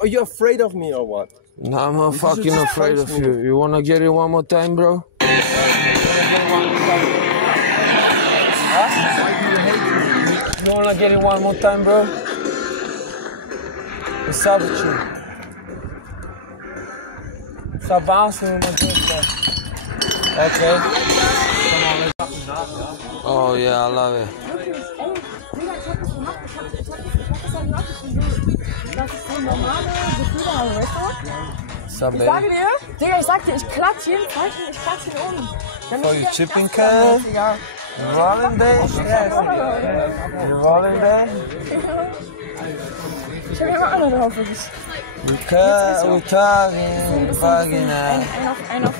Are you afraid of me or what? No, I'm not fucking afraid of you. You wanna get it one more time, bro? Why do you hate me? You wanna get it one more time, bro? What's up with you? Stop bouncing with my dick, bro. Okay. Oh yeah, I love it. Ich sage dir, Digga, ich sag dir, ich klatsch jeden Falschen, ich klatsch ihn um. For you chipping cut, rolling day, rolling day. Ich hab immer andere drauf, wirklich. We talking, fucking Ein auf.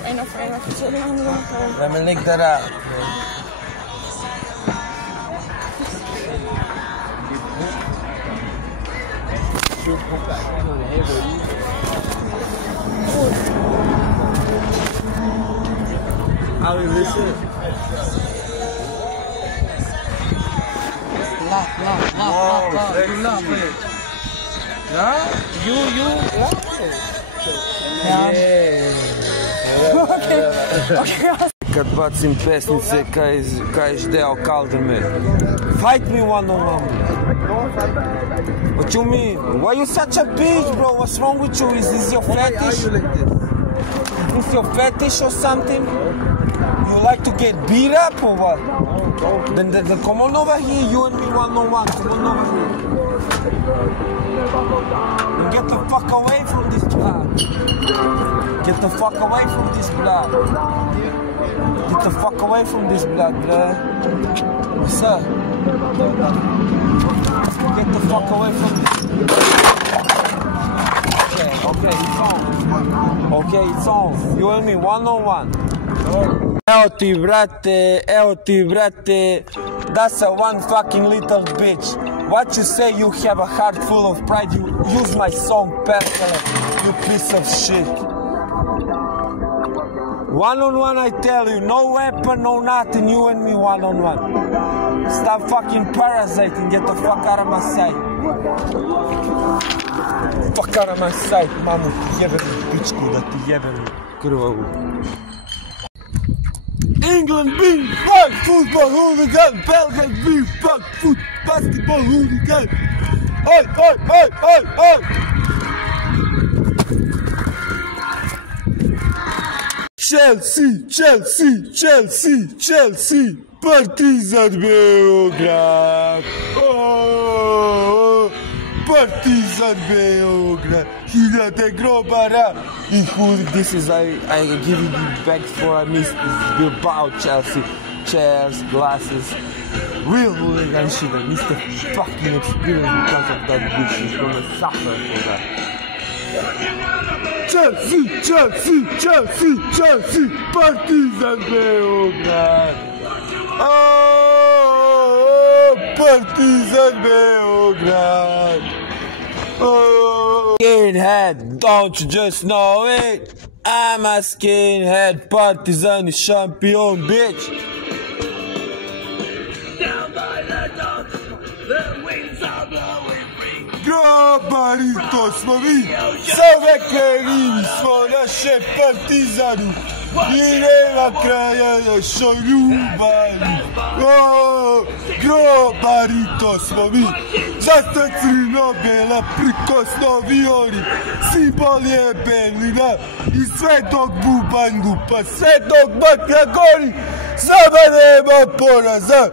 Let me lick that out. How do you listen? Laugh. Yeah? You Okay. Kad bacim pesnice, kažeš deo kalde. Fight me one on one. What you mean? Why you such a bitch, bro? What's wrong with you? Is this your fetish? Why are you like this? Is this your fetish or something? You like to get beat up or what? Then come on over here, you and me one on one. Come on over here. And get the fuck away from this blood. Get the fuck away from this blood. Get the fuck away from this blood, bruh. What's up? Get the fuck away from this. Okay, it's on. Okay, it's on. You and me, one on one. Evo ti brate, that's a one fucking little bitch. What you say you have a heart full of pride, you use my song personally, you piece of shit. One on one, I tell you, no weapon, no nothing, you and me one on one. Stop fucking parasiting, get the fuck out of my sight. Fuck out of my sight, mamu, jebenu pičku, da ti jebenu krvavu. England being fuck football hooligan, Belgium being fuck foot basketball hooligan. Oi! Chelsea, Partizan Beograd. Oh, Partizan Beograd. Hiljade grobara. This is I give you the bags for I missed this Bilbao Chelsea chairs, glasses. Real hooligan shit. I missed the fucking experience because of that bitch. She's gonna suffer for that. Chelsea, Partizan Beograd. Oh, Partizan Beograd. Oh, skinhead, don't you just know it? I'm a skinhead, Partizan champion, bitch. Down by the docks, the winds are blowing free. Grobarito smo mi, sa uvek krivi smo naše Partizanu. I nema kraja našoj ljubavi. Grobarito smo mi, zato crno-bela prikosnovioni. Simbol je Berlina i sve dok bubanj lupa, sve dok baklja gori, sama nema poraza.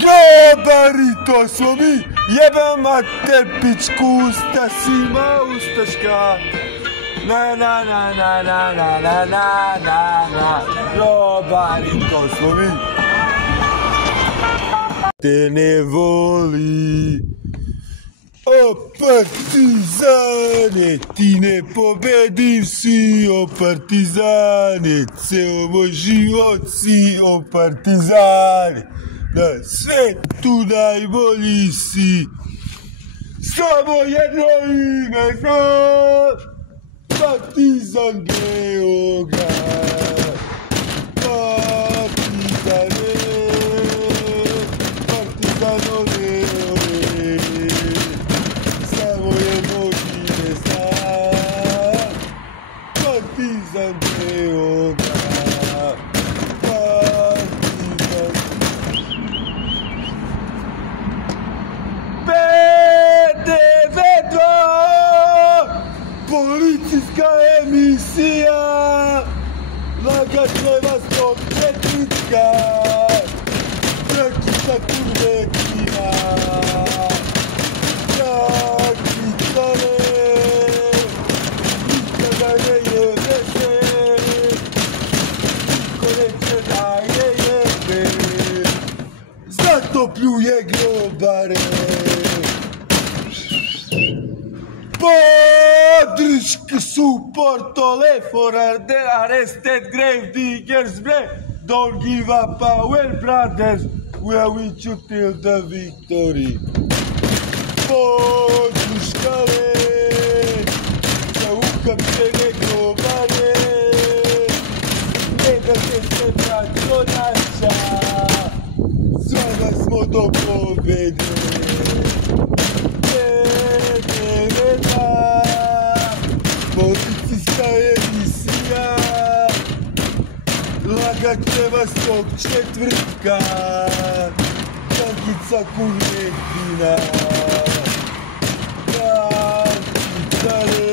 Grobarito smo mi, jebem mater pičku, Ustasima Ustaška. Na, Grobarito smo mi. Te ne voli, o Partizane, ti ne pobedim si, o Partizane, ceo moj život si, o Partizane. Na svetu najbolji si, samo jedno ime znam, Partizan Beograd. Partizanove, samo jedno ime Policijska emisija, lagat će vas zbog četnička, prekica kurvetina, čakicane, nikada ne jebe se, niko neće da je jebe, zato pljuje grobare. Podrške supportole for the arrested grave diggers, bre. Don't give up our brothers, we are with you till the victory. Podrškale, za ukapljene grobare, ne da se braćo naša, s vama smo do pobede. Policijska emisija, lagat će vas tog četvrtka, Tankica kurvetina, Tankicare,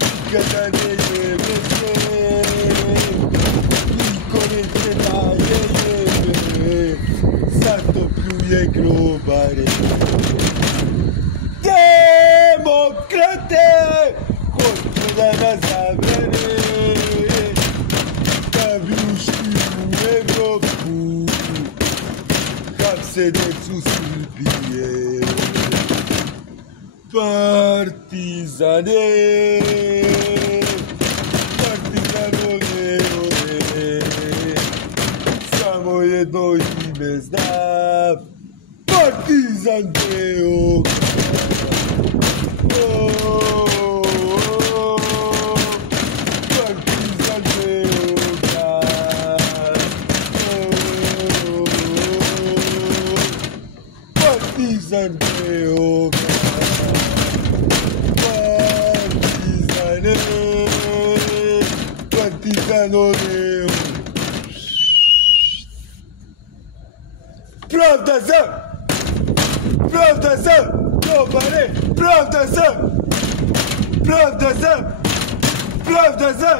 nikada ne jebe se, niko neće da je jebe, zato pljuje grobare. Demokrate, hoće da nas zabrane, da bi ušli u Evropu, hapse decu Srbije. Partizane, partizanove ove, samo jedno ime znam, Partizan Beograd. Partizan Beograd, Partizan Beograd, Partizane, Partizanove. Pravda za! Pravda za! Grobare! Pravda za! Pravda za! Pravda za!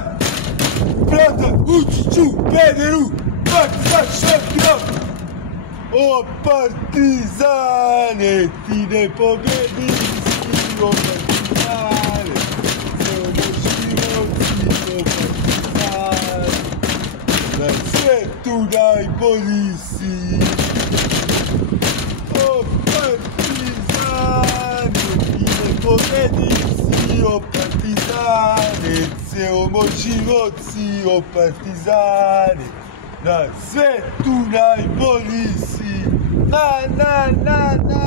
Pravda! Ući ću, pederu! Partizan šampion! O partizane, ti ne pobediš, si o partizane, samo život si o partizane, na svetu najbolji si. O partizane, ti ne pobediš, si o partizane, ceo moj život si o partizane, na svetu najbolji si. Na na na na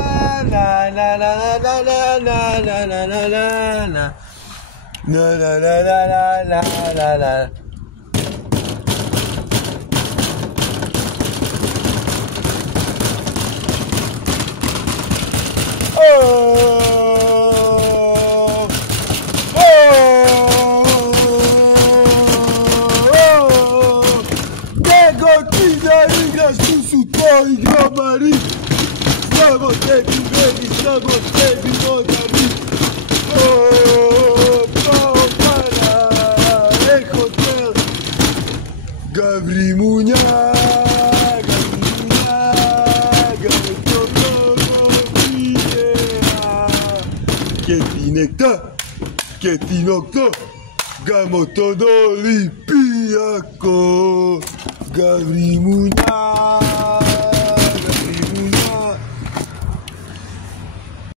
na na na na na na na na na na na na na na. Tvoji grobari, samo tebi vredi, samo tebi moda bit. Pao para, hotel, Gavri Munja, che ti nocto, Gamotodoli Piaco, Gavri Munja.